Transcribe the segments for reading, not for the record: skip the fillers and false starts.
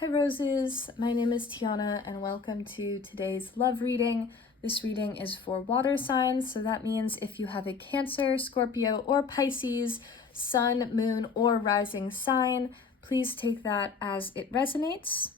Hi roses, my name is Tianna and welcome to today's love reading. This reading is for water signs, so that means if you have a Cancer, Scorpio, or Pisces, sun, moon, or rising sign, please take that as it resonates.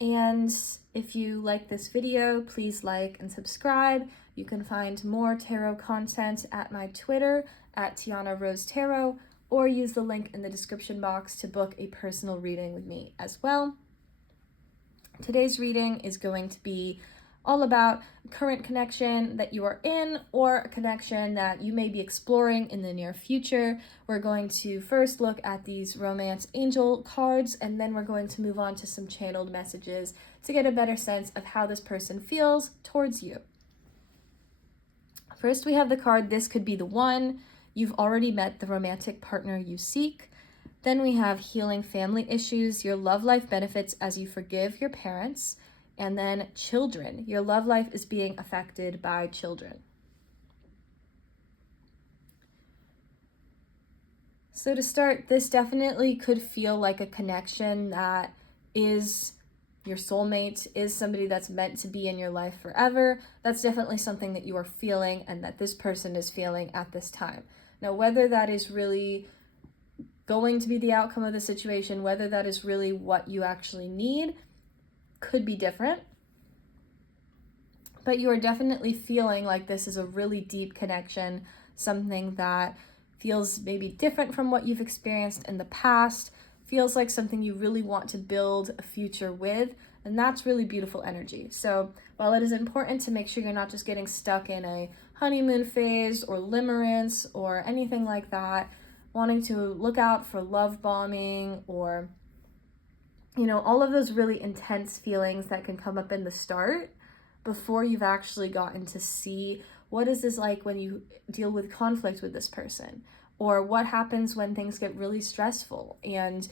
And if you like this video, please like and subscribe. You can find more tarot content at my Twitter at Tianna Rose Tarot, or use the link in the description box to book a personal reading with me as well. Today's reading is going to be all about a current connection that you are in or a connection that you may be exploring in the near future. We're going to first look at these romance angel cards, and then we're going to move on to some channeled messages to get a better sense of how this person feels towards you. First, we have the card, This Could Be the One. You've already met the romantic partner you seek. Then we have healing family issues. Your love life benefits as you forgive your parents. And then children. Your love life is being affected by children. So to start, this definitely could feel like a connection that is your soulmate, is somebody that's meant to be in your life forever. That's definitely something that you are feeling and that this person is feeling at this time. Now, whether that is really going to be the outcome of the situation, whether that is really what you actually need, could be different. But you are definitely feeling like this is a really deep connection, something that feels maybe different from what you've experienced in the past, feels like something you really want to build a future with, and that's really beautiful energy. So while it is important to make sure you're not just getting stuck in a honeymoon phase or limerence or anything like that, wanting to look out for love bombing or, all of those really intense feelings that can come up in the start before you've actually gotten to see what is this like when you deal with conflict with this person, or what happens when things get really stressful, and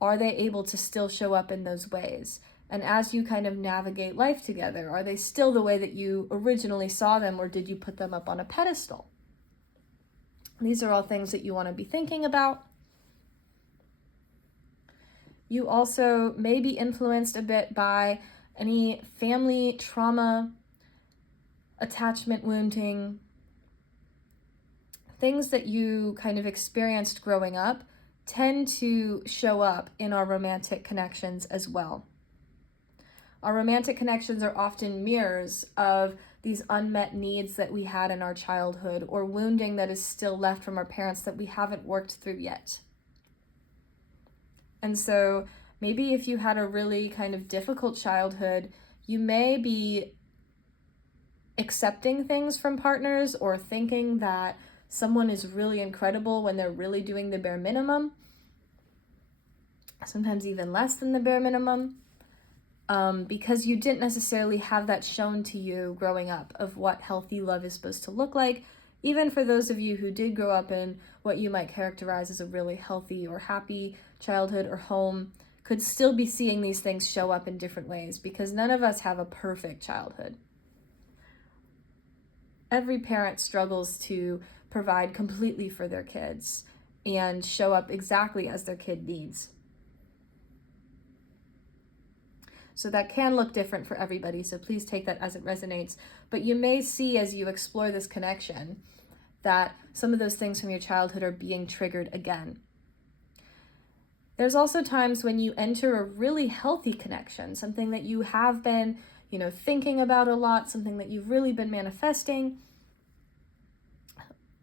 are they able to still show up in those ways? And as you kind of navigate life together, are they still the way that you originally saw them, or did you put them up on a pedestal? These are all things that you want to be thinking about. You also may be influenced a bit by any family trauma, attachment wounding, things that you kind of experienced growing up tend to show up in our romantic connections as well. Our romantic connections are often mirrors of these unmet needs that we had in our childhood, or wounding that is still left from our parents that we haven't worked through yet. And so maybe if you had a really kind of difficult childhood, you may be accepting things from partners or thinking that someone is really incredible when they're really doing the bare minimum, sometimes even less than the bare minimum, because you didn't necessarily have that shown to you growing up of what healthy love is supposed to look like. Even for those of you who did grow up in what you might characterize as a really healthy or happy childhood or home, could still be seeing these things show up in different ways, because none of us have a perfect childhood. Every parent struggles to provide completely for their kids and show up exactly as their kid needs. So that can look different for everybody, so please take that as it resonates. But you may see as you explore this connection that some of those things from your childhood are being triggered again. There's also times when you enter a really healthy connection, something that you have been, thinking about a lot, something that you've really been manifesting.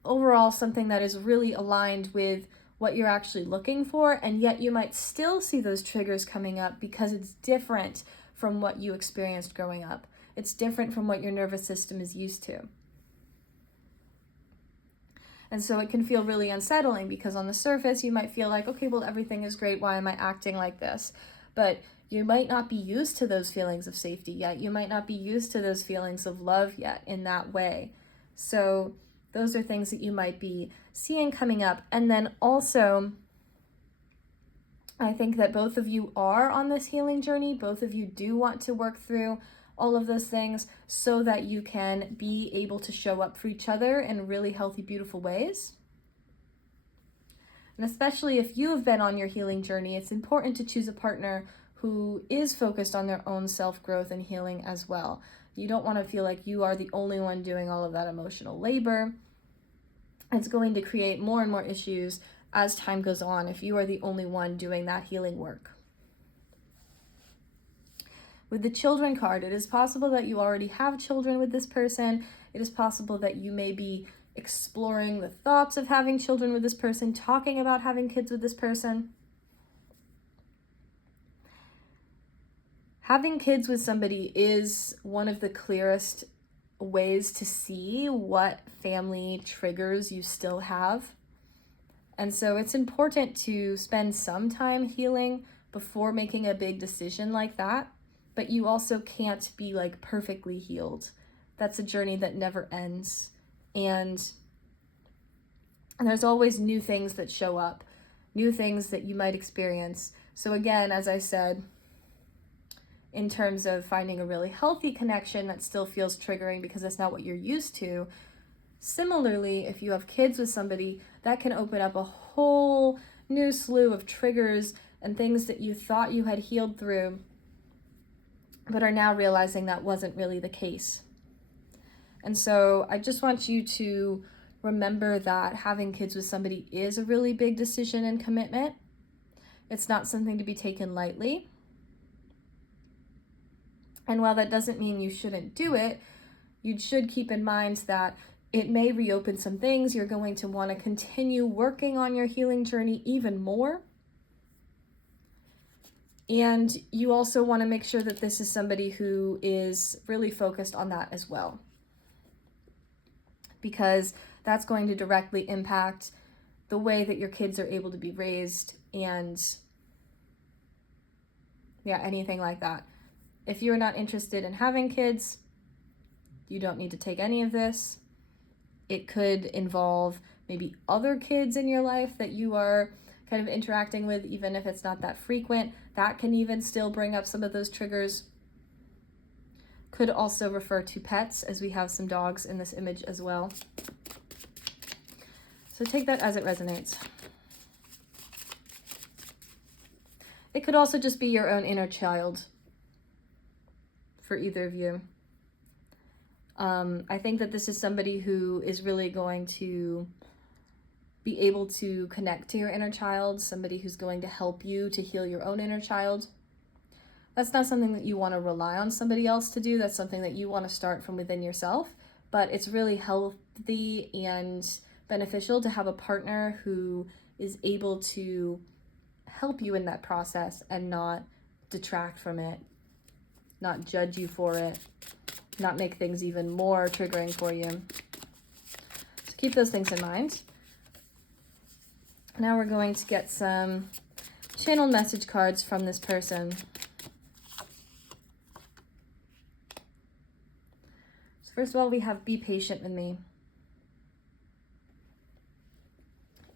Overall, something that is really aligned with what you're actually looking for, and yet you might still see those triggers coming up because it's different from what you experienced growing up. It's different from what your nervous system is used to. And so it can feel really unsettling, because on the surface you might feel like, okay, well, everything is great, why am I acting like this? But you might not be used to those feelings of safety yet. You might not be used to those feelings of love yet in that way. So those are things that you might be seeing coming up. And then also, I think that both of you are on this healing journey. Both of you do want to work through all of those things so that you can be able to show up for each other in really healthy, beautiful ways. And especially if you have been on your healing journey, it's important to choose a partner who is focused on their own self-growth and healing as well. You don't want to feel like you are the only one doing all of that emotional labor. It's going to create more and more issues as time goes on if you are the only one doing that healing work. With the children card, it is possible that you already have children with this person. It is possible that you may be exploring the thoughts of having children with this person, talking about having kids with this person. Having kids with somebody is one of the clearest ways to see what family triggers you still have. And so it's important to spend some time healing before making a big decision like that. But you also can't be like perfectly healed. That's a journey that never ends. And there's always new things that show up, new things that you might experience. So again, as I said, in terms of finding a really healthy connection that still feels triggering because that's not what you're used to. Similarly, if you have kids with somebody, that can open up a whole new slew of triggers and things that you thought you had healed through, but are now realizing that wasn't really the case. And so I just want you to remember that having kids with somebody is a really big decision and commitment. It's not something to be taken lightly. And while that doesn't mean you shouldn't do it, you should keep in mind that it may reopen some things. You're going to want to continue working on your healing journey even more. And you also want to make sure that this is somebody who is really focused on that as well, because that's going to directly impact the way that your kids are able to be raised and anything like that. If you're not interested in having kids, you don't need to take any of this. It could involve maybe other kids in your life that you are kind of interacting with, even if it's not that frequent. That can even still bring up some of those triggers. Could also refer to pets, as we have some dogs in this image as well. So take that as it resonates. It could also just be your own inner child for either of you. I think that this is somebody who is really going to be able to connect to your inner child, somebody who's going to help you to heal your own inner child. That's not something that you want to rely on somebody else to do. That's something that you want to start from within yourself. But it's really healthy and beneficial to have a partner who is able to help you in that process and not detract from it, not judge you for it, not make things even more triggering for you. So keep those things in mind. Now we're going to get some channel message cards from this person. So first of all, we have be patient with me.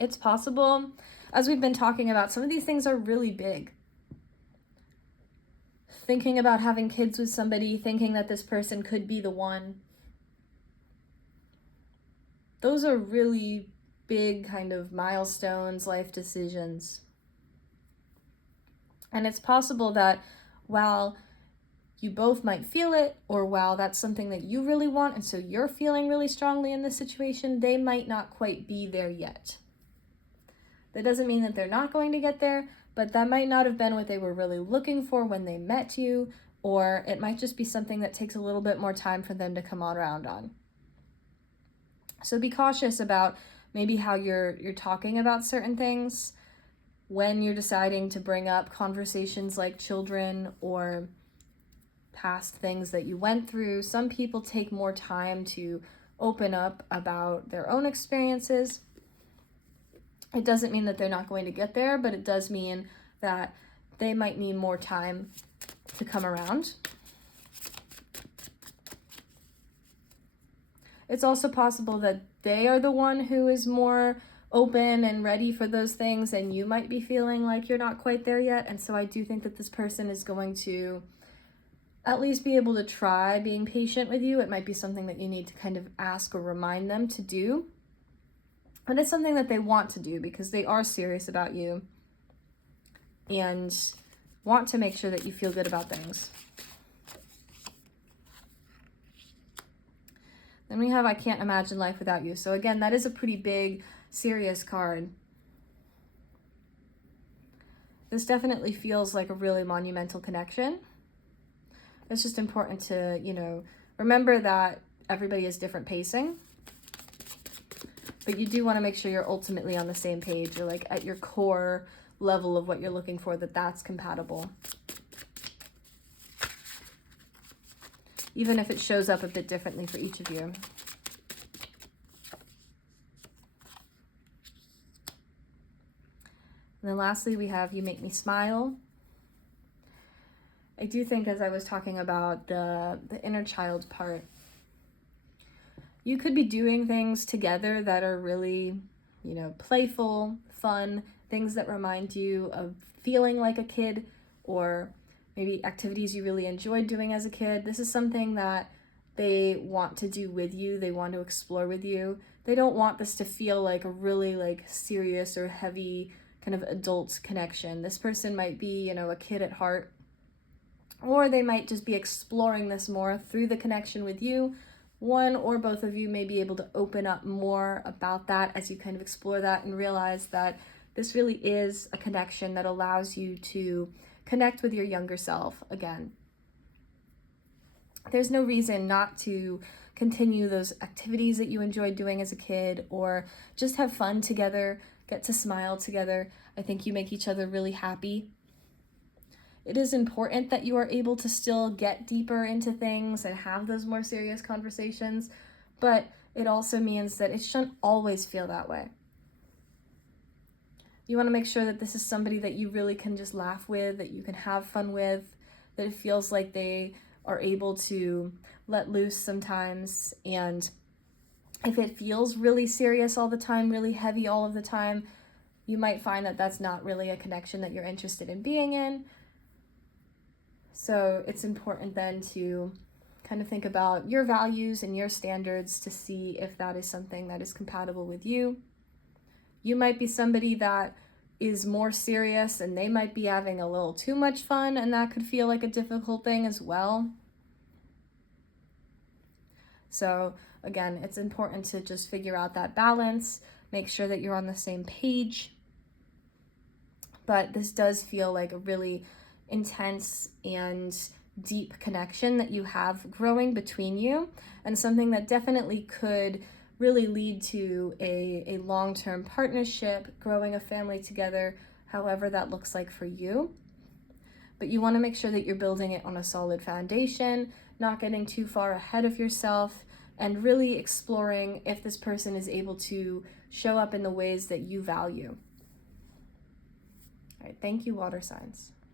It's possible, as we've been talking about, some of these things are really big. Thinking about having kids with somebody, thinking that this person could be the one. Those are really big kind of milestones, life decisions. And it's possible that while you both might feel it, or while that's something that you really want, and so you're feeling really strongly in this situation, they might not quite be there yet. That doesn't mean that they're not going to get there, but that might not have been what they were really looking for when they met you, or it might just be something that takes a little bit more time for them to come around on. So be cautious about maybe how you're talking about certain things when you're deciding to bring up conversations like children or past things that you went through. Some people take more time to open up about their own experiences. It doesn't mean that they're not going to get there, but it does mean that they might need more time to come around. It's also possible that they are the one who is more open and ready for those things, and you might be feeling like you're not quite there yet. And so I do think that this person is going to at least be able to try being patient with you. It might be something that you need to kind of ask or remind them to do. But it's something that they want to do because they are serious about you and want to make sure that you feel good about things. Then we have I can't imagine life without you. So again, that is a pretty big, serious card. This definitely feels like a really monumental connection. It's just important to, remember that everybody has different pacing. But you do want to make sure you're ultimately on the same page, or like at your core level of what you're looking for, that's compatible. Even if it shows up a bit differently for each of you. And then lastly, we have you make me smile. I do think, as I was talking about the inner child part, you could be doing things together that are really, playful, fun, things that remind you of feeling like a kid, or maybe activities you really enjoyed doing as a kid. This is something that they want to do with you. They want to explore with you. They don't want this to feel like a really serious or heavy kind of adult connection. This person might be, a kid at heart, or they might just be exploring this more through the connection with you. One or both of you may be able to open up more about that as you kind of explore that and realize that this really is a connection that allows you to connect with your younger self again. There's no reason not to continue those activities that you enjoyed doing as a kid, or just have fun together, get to smile together. I think you make each other really happy. It is important that you are able to still get deeper into things and have those more serious conversations, but it also means that it shouldn't always feel that way. You want to make sure that this is somebody that you really can just laugh with, that you can have fun with, that it feels like they are able to let loose sometimes. And if it feels really serious all the time, really heavy all of the time, you might find that that's not really a connection that you're interested in being in. So it's important then to kind of think about your values and your standards to see if that is something that is compatible with you. You might be somebody that is more serious and they might be having a little too much fun, and that could feel like a difficult thing as well. So again, it's important to just figure out that balance, make sure that you're on the same page. But this does feel like a really intense and deep connection that you have growing between you, and something that definitely could really lead to a long-term partnership, growing a family together, however that looks like for you. But you want to make sure that you're building it on a solid foundation, not getting too far ahead of yourself, and really exploring if this person is able to show up in the ways that you value. All right, thank you, water signs.